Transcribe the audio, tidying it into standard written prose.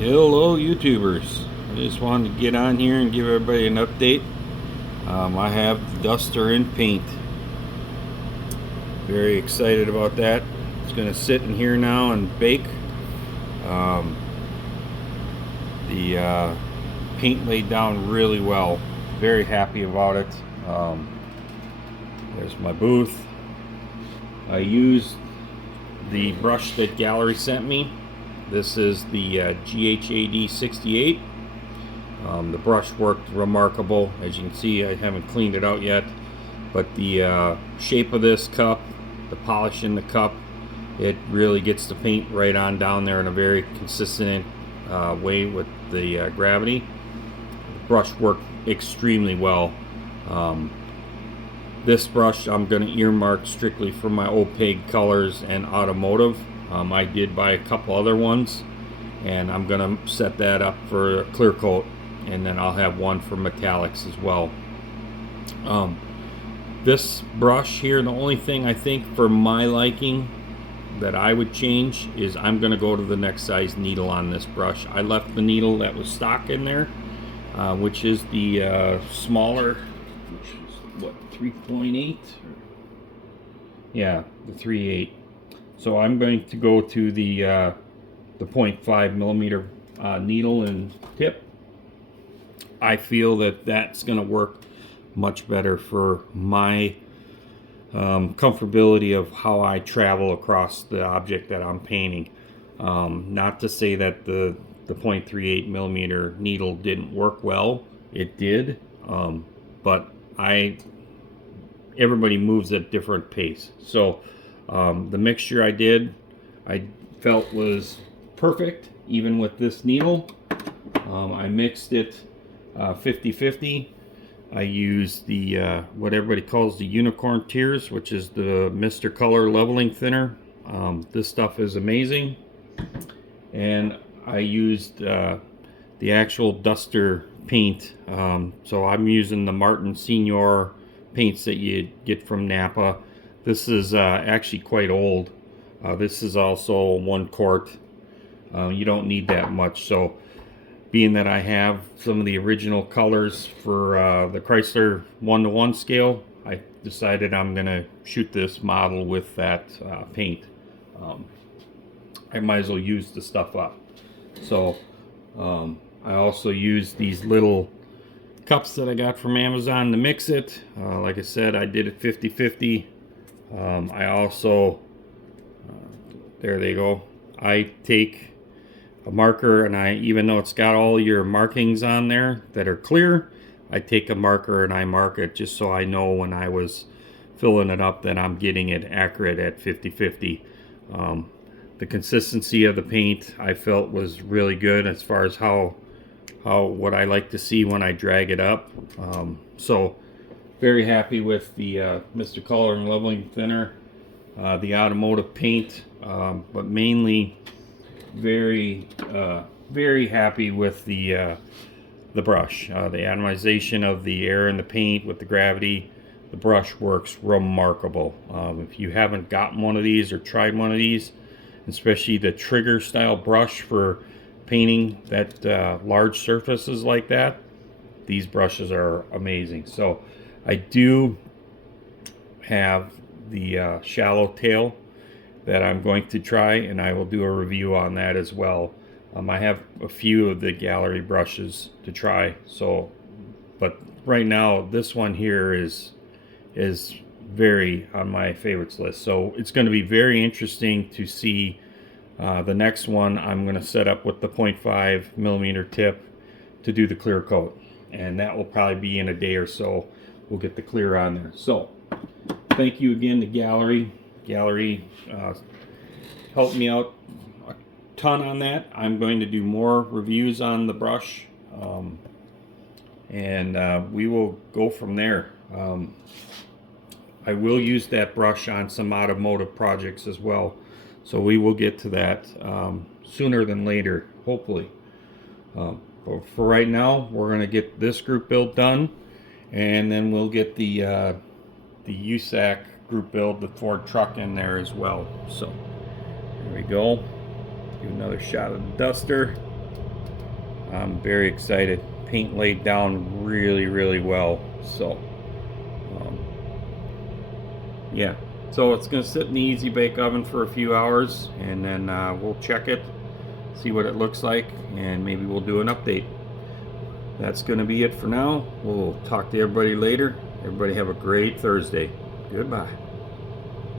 Hello YouTubers, I just wanted to get on here and give everybody an update. I have the duster and paint. Very excited about that. It's going to sit in here now and bake. Um, the paint laid down really well. Very happy about it. There's my booth. I used the brush that Gaahleri sent me. This is the GHAD 68. The brush worked remarkable. As you can see, I haven't cleaned it out yet, but the shape of this cup, the polish in the cup, it really gets the paint right on down there in a very consistent way with the gravity. The brush worked extremely well. This brush I'm going to earmark strictly for my opaque colors and automotive. I did buy a couple other ones, and I'm going to set that up for a clear coat, and then I'll have one for metallics as well. This brush here, the only thing I think for my liking that I would change is I'm going to go to the next size needle on this brush. I left the needle that was stock in there, which is the smaller, which is what, 3.8? Yeah, the 3.8. So I'm going to go to the 0.5 millimeter needle and tip. I feel that that's going to work much better for my comfortability of how I travel across the object that I'm painting. Not to say that the 0.38 millimeter needle didn't work well. It did, but everybody moves at different pace. So the mixture I felt was perfect, even with this needle. I mixed it 50-50. I used the what everybody calls the unicorn tears, which is the Mr. Color leveling thinner. This stuff is amazing. And I used the actual duster paint. So I'm using the Martin Senior paints that you get from Napa. This is actually quite old. This is also 1 quart. You don't need that much. So being that I have some of the original colors for the Chrysler 1:1 scale, I decided I'm going to shoot this model with that paint. I might as well use the stuff up. So I also used these little cups that I got from Amazon to mix it. Like I said, I did it 50-50. I also, there they go. I take a marker, and even though it's got all your markings on there that are clear, I take a marker and I mark it just so I know when I was filling it up that I'm getting it accurate at 50-50. The consistency of the paint I felt was really good as far as what I like to see when I drag it up. So very happy with the Mr. Color and Leveling Thinner, the automotive paint, but mainly very happy with the brush. The atomization of the air in the paint with the gravity, the brush works remarkable. If you haven't gotten one of these or tried one of these, especially the trigger style brush for painting that large surfaces like that, these brushes are amazing. So I do have the shallow tail that I'm going to try, and I will do a review on that as well. I have a few of the Gaahleri brushes to try, so but right now this one here is very on my favorites list. So it's going to be very interesting to see the next one. I'm going to set up with the 0.5 millimeter tip to do the clear coat, and that will probably be in a day or so. We'll get the clear on there. So thank you again to Gaahleri. Gaahleri helped me out a ton on that. I'm going to do more reviews on the brush, and we will go from there. I will use that brush on some automotive projects as well, so we will get to that sooner than later, hopefully. But for right now, we're going to get this group build done, and then we'll get the USAC group build, the Ford truck, in there as well. So there we go. Do another shot of the duster. I'm very excited. Paint laid down really, really well. So, yeah. So it's going to sit in the easy bake oven for a few hours, and then we'll check it, see what it looks like, and maybe we'll do an update. That's going to be it for now. We'll talk to everybody later. Everybody have a great Thursday. Goodbye.